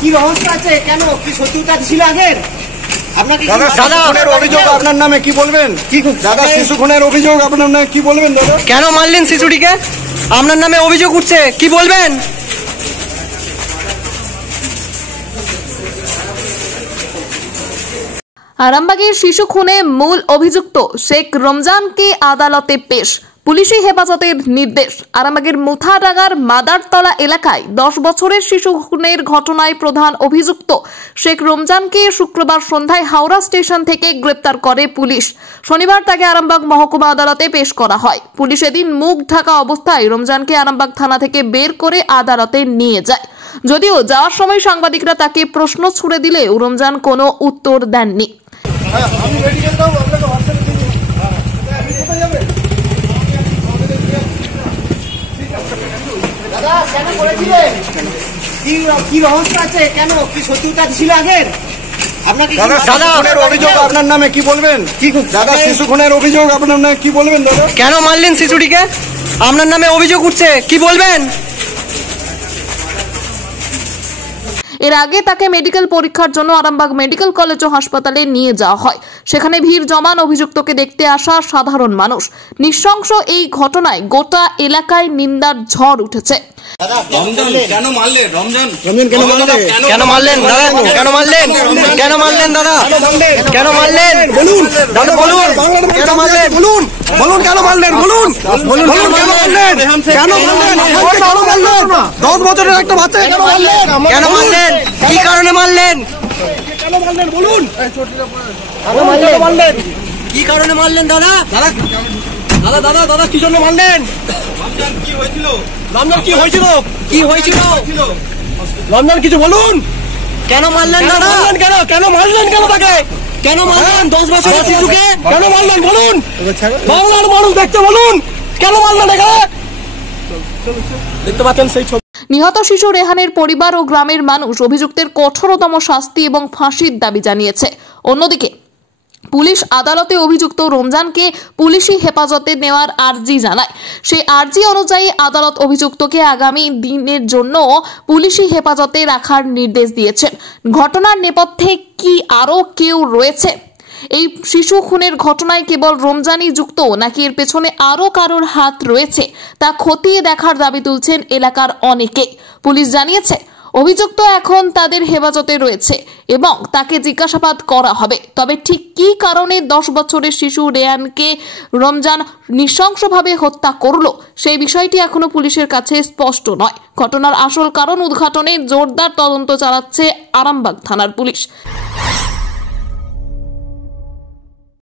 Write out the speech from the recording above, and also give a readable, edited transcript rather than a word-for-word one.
কি রহস্য আছে? কেন কি শত্রুতা ছিল আগের? অভিযোগ আপনার নামে কি বলবেন? দাদা শিশু খুনের অভিযোগ আপনার নামে কি বলবেন? দাদা কেন মারলেন শিশুটিকে? আপনার নামে অভিযোগ উঠছে, কি বলবেন? আরামবাগের শিশু খুনে মূল অভিযুক্ত শেখ রমজানকে আদালতে পেশ, পুলিশি হেফাজতের নির্দেশ। আরামবাগের মুথাডাঙ্গার মাদারতলা এলাকায় 10 বছরের শিশু খুনের ঘটনায় প্রধান অভিযুক্ত শেখ রমজানকে শুক্রবার সন্ধ্যায় হাওড়া স্টেশন থেকে গ্রেপ্তার করে পুলিশ। শনিবার তাকে আরামবাগ মহকুমা আদালতে পেশ করা হয়। পুলিশ এদিন মুখ ঢাকা অবস্থায় রমজানকে আরামবাগ থানা থেকে বের করে আদালতে নিয়ে যায়। যদিও যাওয়ার সময় সাংবাদিকরা তাকে প্রশ্ন ছুড়ে দিলেও রমজান কোনো উত্তর দেননি। কি রহস্য আছে? কেন কি শত্রুতা ছিল আগের? অভিযোগ আপনার নামে কি বলবেন? দাদা শিশু খুনের অভিযোগ আপনার নামে কি বলবেন? দাদা কেন মারলেন শিশুটিকে? আপনার নামে অভিযোগ উঠছে, কি বলবেন? এর আগে তাকে মেডিকেল পরীক্ষার জন্য আরামবাগ মেডিকেল কলেজ ও হাসপাতালে নিয়ে যাওয়া হয়। সেখানে ভিড় জমান অভিযুক্তকে দেখতে আসা সাধারণ মানুষ। নৃশংস এই ঘটনায় গোটা এলাকায় নিন্দার ঝড় উঠেছে। কেন মারলেন? রমজান কেন মারলেন দাদা? কেন মারলেন? কেন মারলেন দাদা? কেন মারলেন? বলুন দাদা, বলুন কেন মারলেন? বলুন বলুন কেন মারলেন? বলুন বলুন কেন মারলেন? কেন মারলেন? 10 বছরের একটা বাচ্চা কেন মারলেন? কেন মারলেন? কি কারণে মারলেন? কেন মারলেন? বলুন কেন মারলেন? কি কারণে মারলেন দাদা? দাদা দাদা দাদা দাদা কি জন্য মারলেন? রমজান কি হয়েছিল? রমজান কি হয়েছিল? কি হয়েছিল? রমজান কিছু বলুন। কেন মারলেন দাদা? কেন কেন মারলেন? কেন তাকে কেন মারলেন? 10 বছরের শিশুকে কেন মারলেন? বলুন। বাংলার মানুষ দেখতে বলুন কেন মারলেন? এখানে দেখতে পাচ্ছেন সেই ছবি। নিহত শিশু রেহানের পরিবার ও গ্রামের মানুষ অভিযুক্তের কঠোরতম শাস্তি এবং ফাঁসির দাবি জানিয়েছে। অন্যদিকে পুলিশ আদালতে অভিযুক্ত রমজানকে পুলিশি হেফাজতে নেওয়ার আর্জি জানায়। সেই আর্জি অনুযায়ী আদালত অভিযুক্তকে আগামী দিনের জন্য পুলিশি হেফাজতে রাখার নির্দেশ দিয়েছেন। ঘটনার নেপথ্যে কি আরও কেউ রয়েছে? এই শিশু খুনের ঘটনায় কেবল রমজানই যুক্ত নাকি এর পেছনে আরও কারোর হাত রয়েছে তা খতিয়ে দেখার দাবি তুলছেন এলাকার অনেকে। পুলিশ জানিয়েছে অভিযুক্ত এখন তাদের হেফাজতে রয়েছে এবং তাকে জিজ্ঞাসাবাদ করা হবে। তবে ঠিক কী কারণে 10 বছরের শিশু রেয়ানকে রমজান নৃশংসভাবে হত্যা করল সেই বিষয়টি এখনো পুলিশের কাছে স্পষ্ট নয়। ঘটনার আসল কারণ উদ্ঘাটনে জোরদার তদন্ত চালাচ্ছে আরামবাগ থানার পুলিশ।